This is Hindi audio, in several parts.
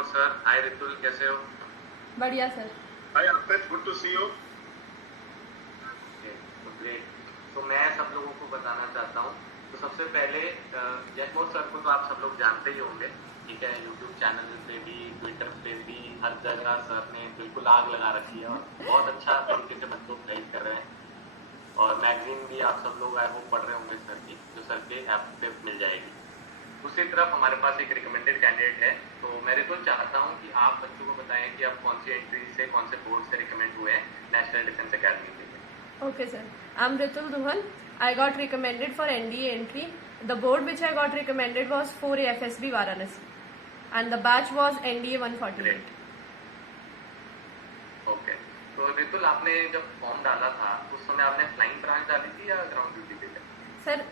बोस सर। हाय रितुल, कैसे हो? बढ़िया sir. Hi Arpit, good to see you. तो ग्रेट। तो मैं सब लोगों को बताना चाहता हूँ। तो सबसे पहले यशमोहन सर को तो आप सब लोग जानते ही होंगे, ठीक है। यूट्यूब चैनल पे भी, ट्विटर पे भी, हर जगह सर ने बिल्कुल आग लगा रखी है और बहुत अच्छा तरीके से बच्चों को गाइड कर रहे हैं। और मैगजीन भी आप सब लोग आई होप पढ़ रहे होंगे सर की, जो सर के ऐप पे मिल जाएगी। दूसरी तरफ हमारे पास एक रिकमेंडेड कैंडिडेट है। तो मैं रितुल चाहता हूँ कि आप बच्चों को बताएं कि आप कौन सी एंट्री से, कौन से बोर्ड से रिकमेंड हुए हैं नेशनल डिफेंस अकेडमी के लिए। Okay, sir. I'm Ritul Duhal. I got recommended for NDA entry. The board which I got recommended was 4A FSB Varanasi, and the batch was NDA 148. Okay. तो रितुल, आपने जब फॉर्म डाला था उस समय आपने फ्लाइंग ब्रांच डाली थी या ग्राउंड ड्यूटी पे थे? सर,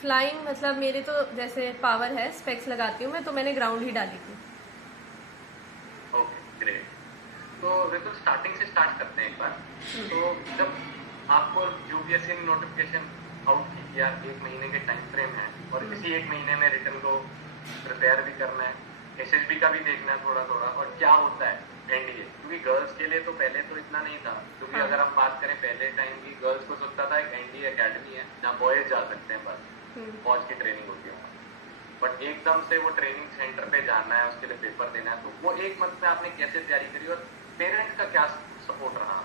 फ्लाइंग मतलब मेरे तो जैसे पावर है, स्पेक्स लगाती हूँ मैं, तो मैंने ग्राउंड ही डाली थी। Okay, great. तो रितुल, स्टार्टिंग से स्टार्ट करते हैं एक बार। तो जब आपको यूपीएससी ने नोटिफिकेशन आउट की किया, 1 महीने के टाइम फ्रेम है और इसी 1 महीने में रिटर्न को प्रिपेयर भी करना है, एसएसबी का भी देखना है थोड़ा थोड़ा, और क्या होता है एनडीए, क्योंकि गर्ल्स के लिए तो पहले तो इतना नहीं था। क्योंकि अगर हम बात करें पहले टाइम की, गर्ल्स को सोचता था एक एनडीए अकेडमी है जहाँ बॉयज जा सकते हैं, बस फौज की ट्रेनिंग होती है। बट एकदम से वो ट्रेनिंग सेंटर पे जाना है, उसके लिए पेपर देना है, तो वो 1 मंथ में आपने कैसे तैयारी करी और पेरेंट्स का क्या सपोर्ट रहा?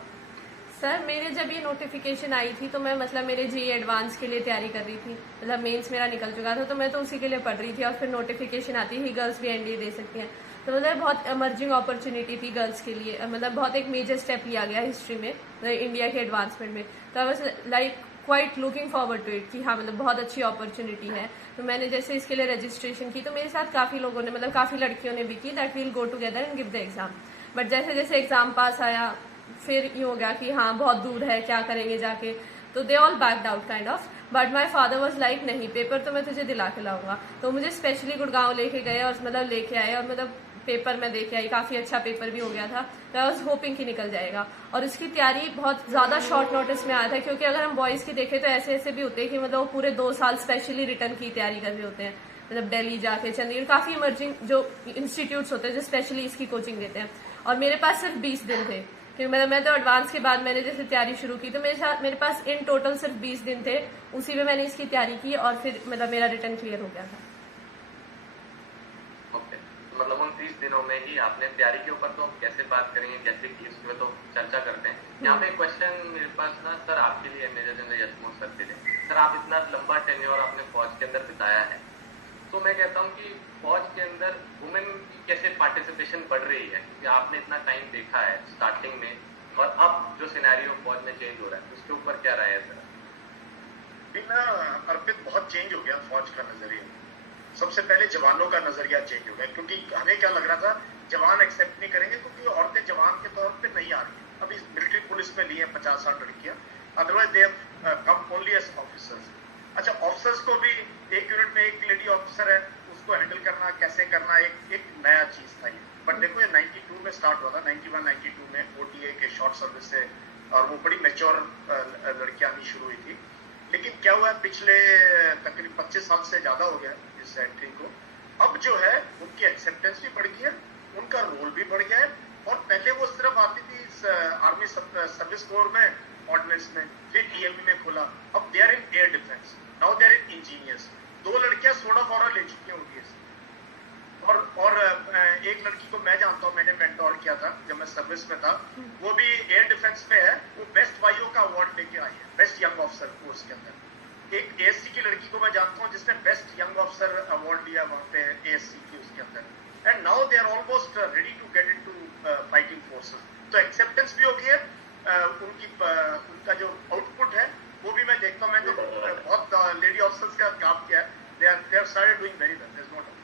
सर, मेरे जब ये नोटिफिकेशन आई थी तो मैं मतलब मेरे जेईई एडवांस के लिए तैयारी कर रही थी। मतलब मेंस मेरा निकल चुका था तो मैं तो उसी के लिए पढ़ रही थी, और फिर नोटिफिकेशन आती है गर्ल्स भी एनडीए दे सकती हैं। तो मतलब बहुत इमर्जिंग अपॉर्चुनिटी थी गर्ल्स के लिए, मतलब बहुत एक मेजर स्टेप लिया गया हिस्ट्री में, इंडिया के एडवांसमेंट में। तो I was like quite looking forward to it कि हाँ मतलब बहुत अच्छी अपॉर्चुनिटी है। तो मैंने जैसे इसके लिए रजिस्ट्रेशन की तो मेरे साथ काफ़ी लोगों ने, मतलब काफ़ी लड़कियों ने भी की, that will go together and give the exam. But जैसे जैसे एग्जाम पास आया फिर ये हो गया कि हाँ बहुत दूर है, क्या करेंगे जाके, तो they all backed out kind of. But my father was like नहीं, पेपर तो मैं तुझे दिला के लाऊंगा। तो मुझे स्पेशली गुड़गांव लेके गए और मतलब लेके आए, और मतलब पेपर में देखे आई, काफ़ी अच्छा पेपर भी हो गया था। तो आई वॉज होपिंग कि निकल जाएगा। और इसकी तैयारी बहुत ज़्यादा शॉर्ट नोटिस में आया था, क्योंकि अगर हम बॉयज़ की देखें तो ऐसे ऐसे भी होते हैं कि मतलब वो पूरे 2 साल स्पेशली रिटर्न की तैयारी कर रहे होते हैं, मतलब दिल्ली जाके, चंडीगढ़, काफ़ी इमर्जिंग जो इंस्टीट्यूट्स होते हैं जो स्पेशली इसकी कोचिंग देते हैं। और मेरे पास सिर्फ 20 दिन थे, क्योंकि मतलब मैं तो एडवांस के बाद मैंने जैसे तैयारी शुरू की, तो मेरे पास इन टोटल सिर्फ 20 दिन थे। उसी में मैंने इसकी तैयारी की और फिर मतलब मेरा रिटर्न क्लियर हो गया था। ओके, मतलब उन 30 दिनों में ही आपने तैयारी के ऊपर, तो हम कैसे बात करेंगे, कैसे की, उसमें तो चर्चा करते हैं। यहाँ पे क्वेश्चन मेरे पास ना सर आपके लिए, मेरे जैसे यशमोहन सर के लिए। सर, आप इतना लंबा टेन्योर आपने फौज के अंदर बिताया है, तो मैं कहता हूँ कि फौज के अंदर वुमेन की कैसे पार्टिसिपेशन बढ़ रही है, क्योंकि आपने इतना टाइम देखा है स्टार्टिंग में, और अब जो सिनेरियो फौज में चेंज हो रहा है उसके ऊपर क्या राय है सर? बिना अर्पित बहुत चेंज हो गया फौज का नजरिया। सबसे पहले जवानों का नजरिया चेंज हो गया, क्योंकि हमें क्या लग रहा था जवान एक्सेप्ट नहीं करेंगे, क्योंकि औरतें जवान के तौर पे नहीं आ रही। अभी मिलिट्री पुलिस में ली है 50-60 लड़कियां, otherwise they come only as officers. अच्छा, ऑफिसर्स को भी एक यूनिट में एक लेडी ऑफिसर है, उसको हैंडल करना, कैसे करना, एक नया चीज था ये। बट देखो ये 92 में स्टार्ट हुआ था, 91-92 में ओटीए के शॉर्ट सर्विस से, और वो बड़ी मेच्योर लड़कियां आनी शुरू हुई थी। लेकिन क्या हुआ, पिछले तकरीबन 25 साल से ज्यादा हो गया इस एंट्री को। अब जो है उनकी एक्सेप्टेंस भी बढ़ गई है, उनका रोल भी बढ़ गया है। और पहले वो सिर्फ आती थी आर्मी सर्विस कोर में, ऑर्डिनेंस में, फिर ईएमई में खोला, अब they are in air defence, now they are in engineers. 2 लड़कियां सोडा फॉरा ले चुकी हैं ओटीएस। और एक लड़की को मैं जानता हूं, मैंने मेंटोर किया था जब मैं सर्विस में था, वो भी एयर डिफेंस में है, वो बेस्ट वाईओ का अवार्ड लेके आई है, बेस्ट यंग ऑफिसर कोर्स के अंदर। एक एएससी की लड़की को मैं जानता हूं जिसने बेस्ट यंग ऑफिसर अवार्ड लिया वहां पे एएससी की, उसके अंदर। And now they are almost ready to get into fighting forces. तो एक्सेप्टेंस भी हो गई है, उनका जो आउटपुट है वो भी मैं देखता हूं। मैं तो बहुत लेडी ऑफिसर्स का काम किया है, they are started doing very well, there is no doubt.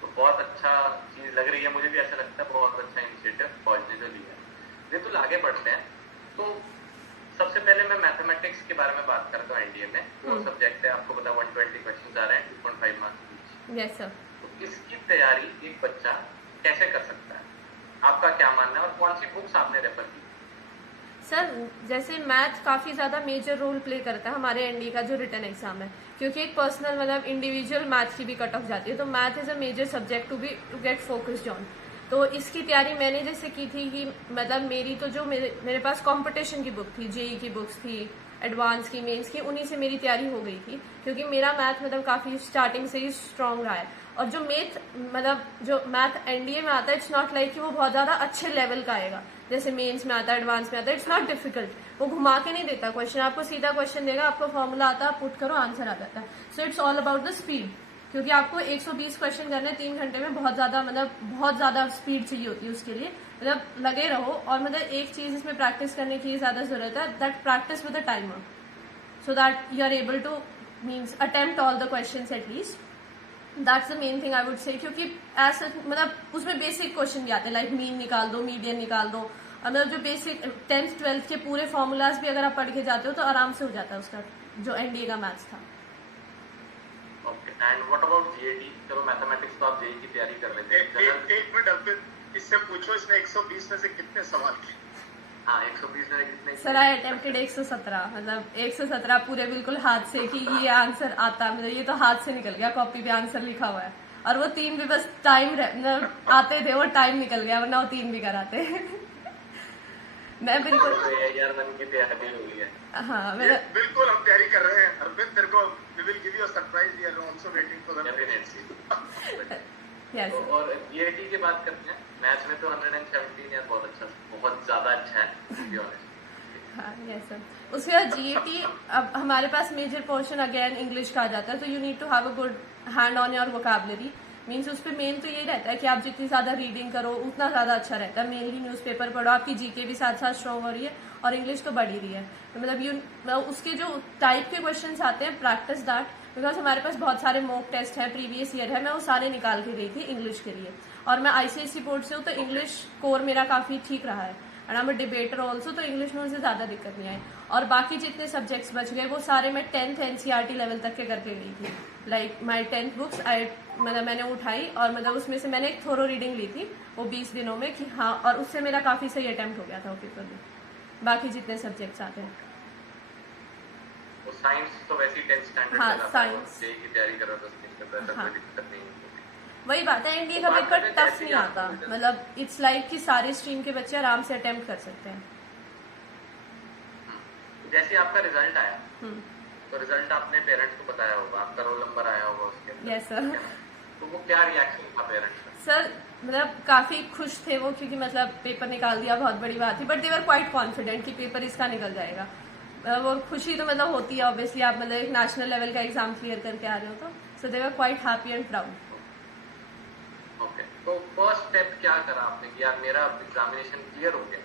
तो बहुत अच्छा चीज लग रही है, मुझे भी ऐसा लगता है बहुत अच्छा इनिशिएटिव फौज ने जो लिया है। बिल्कुल, आगे बढ़ते हैं। तो सबसे पहले मैं मैथमेटिक्स के बारे में बात करता हूँ। एनडीए में वो सब्जेक्ट है, आपको पता 120 क्वेश्चन आ रहे हैं, 2.5 मार्क्स। Yes sir. तो इसकी तैयारी एक बच्चा कैसे कर सकता है, आपका क्या मानना है, और कौन सी बुक्स आपने रेफर की? सर, जैसे मैथ काफ़ी ज़्यादा मेजर रोल प्ले करता है हमारे एनडीए का जो रिटर्न एग्जाम है, क्योंकि एक पर्सनल मतलब इंडिविजुअल मैथ की भी कट ऑफ जाती है, तो math is a major subject to get focused on. तो इसकी तैयारी मैंने जैसे की थी कि मतलब मेरी तो जो मेरे पास कंपटीशन की बुक थी, जेई की बुक्स थी, एडवांस की, मेंस की, उन्हीं से मेरी तैयारी हो गई थी, क्योंकि मेरा मैथ मतलब काफी स्टार्टिंग से ही स्ट्रांग रहा है। और जो जो मैथ एनडीए में आता है, इट्स नॉट लाइक कि वो बहुत ज्यादा अच्छे लेवल का आएगा जैसे मेंस में आता है, एडवांस में आता है। इट्स नॉट डिफिकल्ट, वो घुमा के नहीं देता क्वेश्चन, आपको सीधा क्वेश्चन देगा, आपको फॉर्मूला आता है, आप पुट करो, आंसर आ जाता है। So it's all about the speed, क्योंकि आपको 120 क्वेश्चन करने 3 घंटे में बहुत ज्यादा स्पीड चाहिए होती है उसके लिए। मतलब लगे रहो, और मतलब एक चीज इसमें प्रैक्टिस करने की ज्यादा जरूरत है, that practice with a timer, so that you are able to means attempt all the questions at least. That's the main thing I would say, क्योंकि ऐसा मतलब उसमें बेसिक क्वेश्चन भी आते हैं, लाइक मीन निकाल दो, मीडियन निकाल दो, मतलब जो बेसिक 10th 12th के पूरे फॉर्मूलाज भी अगर आप पढ़ के जाते हो तो आराम से हो जाता है उसका जो एनडीए का मैथ्स था। Okay, and what about GAT? चलो मैथमेटिक्स तो आप जेई की तैयारी कर लेते हैं। एक मिनट अर्पित, इससे पूछो इसने 120 में से कितने सवाल किए? हाँ, 120 में कितने? सर आई अटेम्प्टेड 117, मतलब 117 पूरे बिल्कुल हाथ से कि ये आंसर आता, मतलब ये तो हाथ से निकल गया, कॉपी पे आंसर लिखा हुआ है, और वो 3 भी बस टाइम मतलब आते थे, वो टाइम निकल गया, वरना वो 3 भी कराते। मैं बिल्कुल यार मन की तैयारी हो गई है। हाँ, बिल्कुल हम तैयारी कर रहे हैं अर्पित, तेरे को we will give you a surprise, we are also waiting for that. Definitely. Yes. और जीएटी की बात करते हैं, मैथ्स में तो 117 यार बहुत ज्यादा अच्छा है, टू बी ऑनेस्ट। हाँ, यस सर। उसके बाद जीएटी, अब हमारे पास मेजर पोर्शन अगेन इंग्लिश का आ जाता है, तो you need to have a good hand on your vocabulary. Means उस पर मेन तो ये रहता है कि आप जितनी ज्यादा रीडिंग करो उतना ज्यादा अच्छा रहता है। मेनली न्यूज़पेपर पढ़ो, आपकी जीके भी साथ साथ स्ट्रॉन्ग हो रही है और इंग्लिश तो बढ़ ही रही है। तो मतलब उसके जो टाइप के क्वेश्चंस आते हैं, प्रैक्टिस दैट, बिकॉज हमारे पास बहुत सारे मॉक टेस्ट है, प्रीवियस ईयर है, मैं वो सारे निकाल के गई थी इंग्लिश के लिए। और मैं आईसीएसई बोर्ड से हूँ, तो इंग्लिश कोर मेरा काफी ठीक रहा है, and I am a debater also, तो इंग्लिश में उनसे ज्यादा दिक्कत नहीं आई। और बाकी जितने सब्जेक्ट्स बच गए वो सारे मैं 10th एनसीईआरटी लेवल तक के करके गई थी। लाइक माई 10th बुक्स मतलब मैंने उठाई, और मतलब उसमें से मैंने एक थोरो रीडिंग ली थी वो 20 दिनों में कि हाँ, और उससे मेरा काफी सही अटेम्प्ट हो गया था वो पेपर में, बाकी जितने सब्जेक्ट्स आते हैं। वो साइंस तो वैसे ही 10th स्टैंडर्ड हाँ, में साइंस जेई की तैयारी कर रहा था, उसमें तो ऐसा हाँ। कोई दिक्कत नहीं होती। वही बात है, एनडीए का पेपर टफ नहीं आता, मतलब इट्स लाइक कि सारे स्ट्रीम के बच्चे आराम से अटेम्प्ट कर सकते हैं। जैसे आपका रिजल्ट आया, तो रिजल्ट आपने पेरेंट्स को बताया होगा, आपका रोल नंबर आया होगा उसके अंदर। Yes sir. तो वो क्या रिएक्शन था पेरेंट्स का? सर मतलब काफी खुश थे वो, क्योंकि मतलब पेपर निकाल दिया, बहुत बड़ी बात थी, but they were quite confident कि पेपर इसका निकल जाएगा। वो खुशी तो मतलब होती है ऑब्वियसली, आप मतलब एक नेशनल लेवल का एग्जाम क्लियर करके आ रहे हो, तो so they were quite happy and proud. Okay, तो फर्स्ट स्टेप क्या करा आपने कि यार मेरा एग्जामिनेशन क्लियर हो गया,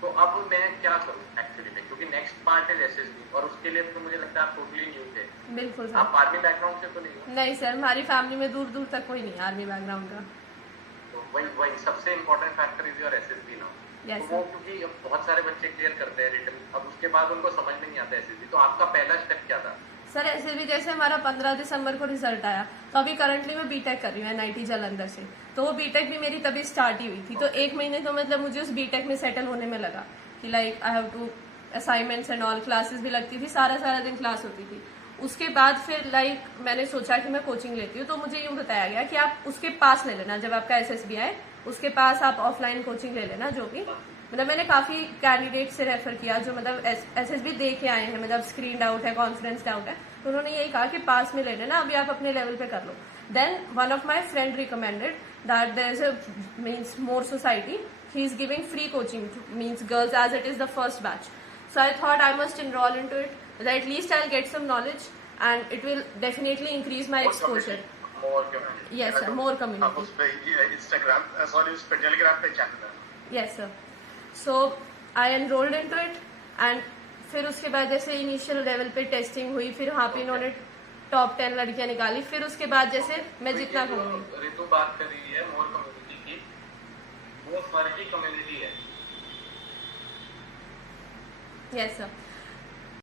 तो अब मैं क्या करूं एक्चुअली में, क्योंकि नेक्स्ट पार्ट इज एसएसबी, और उसके लिए तो मुझे लगता है आप टोटली न्यू थे। बिल्कुल सर। आप आर्मी बैकग्राउंड से तो नहीं हो? नहीं सर, हमारी फैमिली में दूर दूर तक कोई नहीं है आर्मी बैकग्राउंड का। तो वही सबसे important factor is your SSB ना। Yes, तो वो क्योंकि बहुत सारे बच्चे क्लियर करते हैं रिटन, अब उसके बाद उनको समझ में नहीं आता एसएसबी, तो आपका पहला स्टेप क्या था? सर ऐसे भी जैसे हमारा 15 दिसंबर को रिजल्ट आया, तो अभी करंटली मैं बीटेक कर रही हूँ एनआईटी जालंधर से, तो वो बीटेक भी मेरी तभी स्टार्ट ही हुई थी। तो 1 महीने तो मतलब मुझे उस बीटेक में सेटल होने में लगा कि like I have to assignments and all, classes भी लगती थी, सारा दिन क्लास होती थी। उसके बाद फिर लाइक मैंने सोचा कि मैं कोचिंग लेती हूँ, तो मुझे यूँ बताया गया कि आप उसके पास ले लेना, जब आपका एसएसबी आए उसके पास आप ऑफलाइन कोचिंग ले लेना, जो भी मतलब मैंने काफी कैंडिडेट से रेफर किया जो मतलब एसएसबी दे के आए हैं, मतलब स्क्रीन आउट है, कॉन्फिडेंस आउट है, तो उन्होंने यही कहा कि पास में ले लेना, अभी आप अपने लेवल पे कर लो। Then one of my friend recommended that there is a means more society, he is giving free coaching to means girls as it is the first batch, so I thought I must enroll into it, that at least I'll get some knowledge and it will definitely increase my exposure. More community. Yes sir, more community. आप उस पे Instagram sorry उस पे Telegram पे चैनल है। Yes sir, so I enrolled into it and फिर उसके बाद जैसे इनिशियल लेवल पे टेस्टिंग हुई, फिर वहाँ पे इन्होंने टॉप 10 लड़कियां निकाली, फिर उसके बाद जैसे मैं जितना कहूँगी। ऋतु बात कर रही है मोर कम्युनिटी की, वो फर्जी कम्युनिटी है। Yes sir,